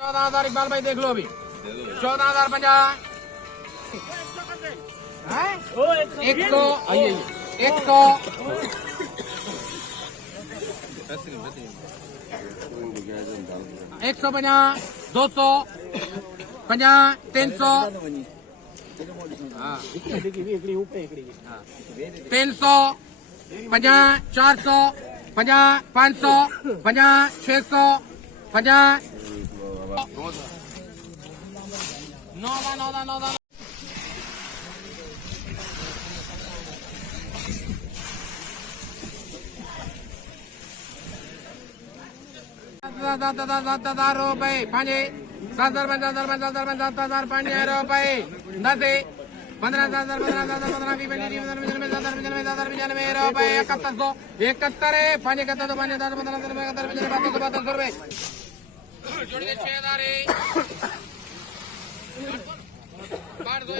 14,000 इकबाल भाई देख लो अभी 14,050 है 100 आइए 100 150 200 50 300 300 50 400 50 500 50 600 50 9 रुपये 7,000 रुपये 10 15,000 रुपये 71 रुपये जोड़िए 6,000 बाढ़ दो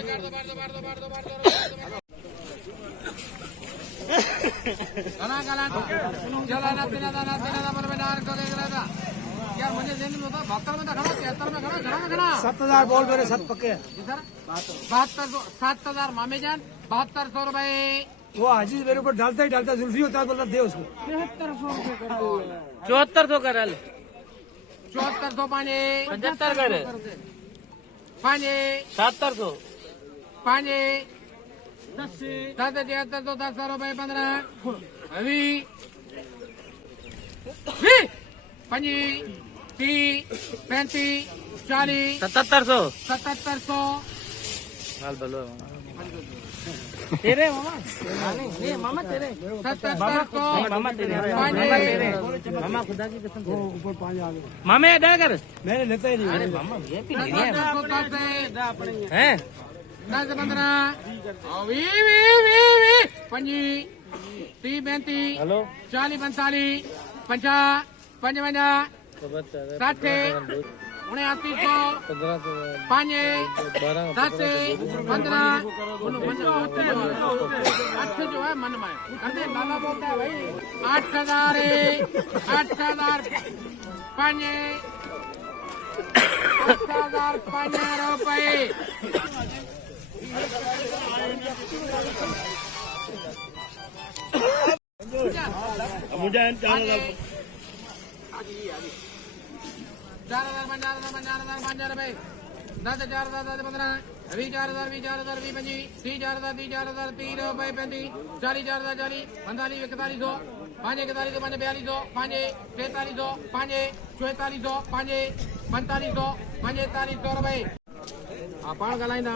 यार मुझे लेने में होता 72 में खड़ा 73 में खड़ा 7,000 बोल मेरे 7 पक्के 7,000 मामे जान 7200 रुपए वो हाजी मेरे ऊपर डालता ही डालता जुल्फी होता है बोलता दे उसको 7400 करा ले 7400 पाने 75 करे पाने 7700 पाने 10 10 रुपए 15 अभी 25 30 35 40 7700 7700 हाल बोलो तेरे मामा नहीं मामा तेरे 7700 मामा तेरे मामा खुदा की कसम ऊपर 5 आ गए मामे अदा कर मैंने लेता ही नहीं अरे मामा ये भी नहीं है 10 हैं 10 15 वी 25 30 35 हेलो 40 45 50 55 60 8900 5 10 15 8 जो है मन में करते लाला बोलता है भाई 8,000 8,000 5 8,005 रुपये मुझे 4,000 रुपये 10 4,000 15 20 4,000 20 4,000 20 25 30 4,000 30 4,000 30 रुपये 35 40 4,000 40 45 41 5 41 5 42 5 43 5 44 5 45 45 रुपये पाण ॻाल्हाईंदा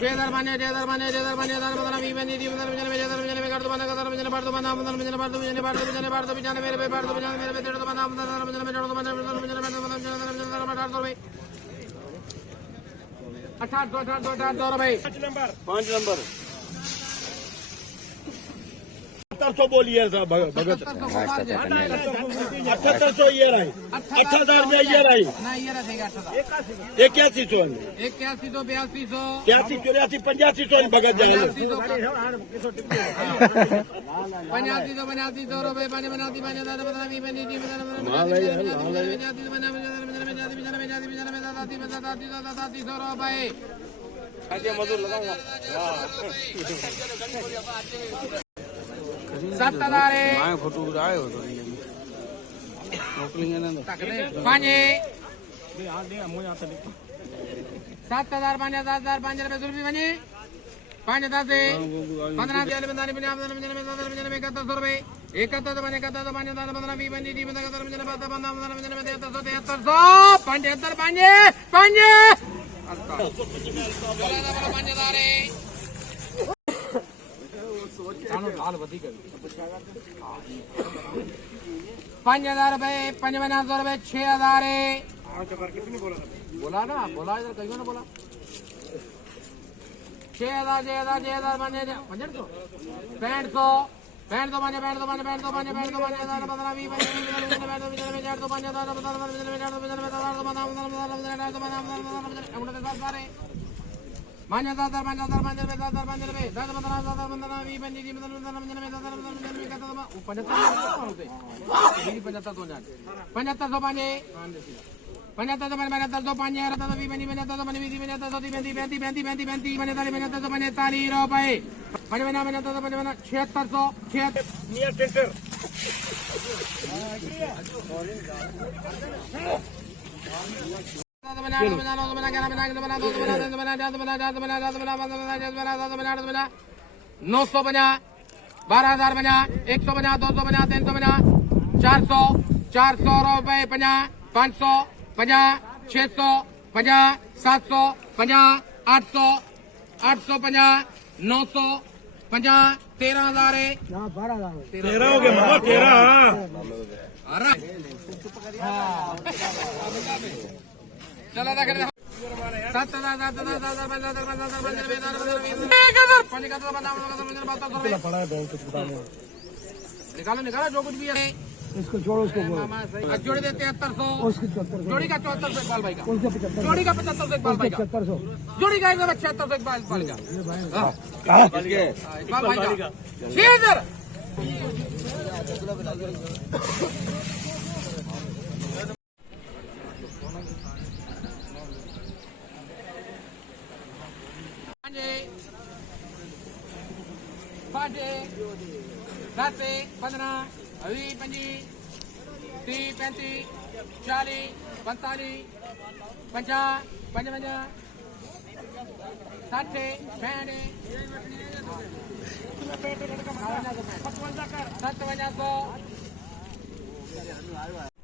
6,000 5 6,000 5 6,000 5 15 20 25 30 में कर दो बना कर में बाढ़ दो बना में बाढ़ दो में बाढ़ दो में बाढ़ दो बिचाने मेरे पे बाढ़ दो बिचाने मेरे पे तेरे दो बना में चढ़ो दो बना में 1800 रुपए 1800 रुपए 5 नंबर 700 बोलिए साहब भगत 7800 ये रही 8,000 में ये रही नहीं ये रहेगा 8100 8100 8200 83 84 8500 भगत जाए 8500 रुपए 5 बनाती 5 मजदूर लगाऊंगा 7,000 फोटो आए हो मोकलेंगे ना 5 7,000 5,000 5 रुपए सुरभि बने 5 10 15 40 45 50 71 रुपए 71 बने 71 5 10 15 20 25 30 5,000 रुपए 55 रुपए 6,000 बोला ना बोला इधर कहीं ना बोला 6,000 6,000 बने 65 65 65 मान्य दादर मान्य दादर मान्य में दादर मान्य में दादर बंदना दादर बंदना भी बंदी जी बंदना बंदना मान्य में दादर बंदना में कहता था 75 होते ये 75 हो जाते 75 सौ पांचे 75 तो मैंने 75 पांचे रहा था भी बनी 75 बनी भी 75 तो 35 मैंने ताली 75 तो 45 रुपए 55 7600 नियर टेंटर नौ सौ 12,000 150 250 350 400 रुपए 500 600 700 800 900 13,000 यहाँ 12,000 13 हो गया मामा 13 चला था कर 7,000 पड़ा है बैंक के दुकान में निकालो जो कुछ भी है इसको छोड़ो उसको बोलो जोड़ी दे 7300 उसकी 7400 जोड़ी का 7400 इकबाल भाई का उसके 7500 जोड़ी का 7500 इकबाल भाई का 7500 जोड़ी का एकदम 7600 इकबाल भाई का इकबाल भाई का 6000 पांचे 7 15 20 25 30 35 40 45 50 55 60 65 57 100